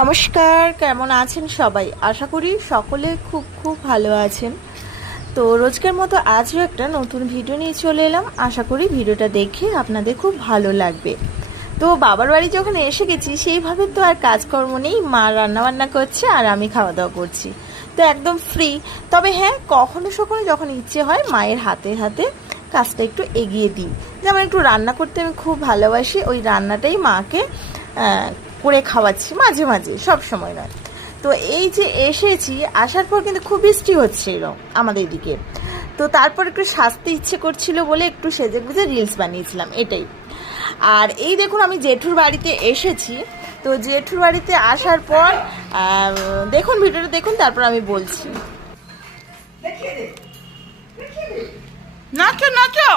নমস্কার, কেমন আছেন সবাই? আশা করি সকলে খুব খুব ভালো আছেন। তো রোজকার মতো আজও একটা নতুন ভিডিও নিয়ে চলে এলাম। আশা করি ভিডিওটা দেখে আপনাদের খুব ভালো লাগবে। তো বাবার বাড়ি যখন এসে গেছি সেইভাবে তো আর কাজকর্ম নেই, মা রান্নাবান্না করছে আর আমি খাওয়া দাওয়া করছি, তো একদম ফ্রি। তবে হ্যাঁ, কখনো সখনো যখন ইচ্ছে হয় মায়ের হাতে হাতে কাজটা একটু এগিয়ে দিই। যেমন একটু রান্না করতে আমি খুব ভালোবাসি, ওই রান্নাটাই মাকে করে খাওয়াচ্ছি মাঝে মাঝে, সব সময় নয়। তো এই যে এসেছি, আসার পর কিন্তু খুব বৃষ্টি হচ্ছিল আমাদের দিকে। তো তারপর একটু সাজতে ইচ্ছে করছিল বলে একটু সেজে গুজে রিলস বানিয়েছিলাম, এটাই। আর এই দেখুন, আমি জেঠুর বাড়িতে এসেছি। তো জেঠুর বাড়িতে আসার পর দেখুন, ভিডিওটা দেখুন, তারপর আমি বলছি। নাচো নাচো।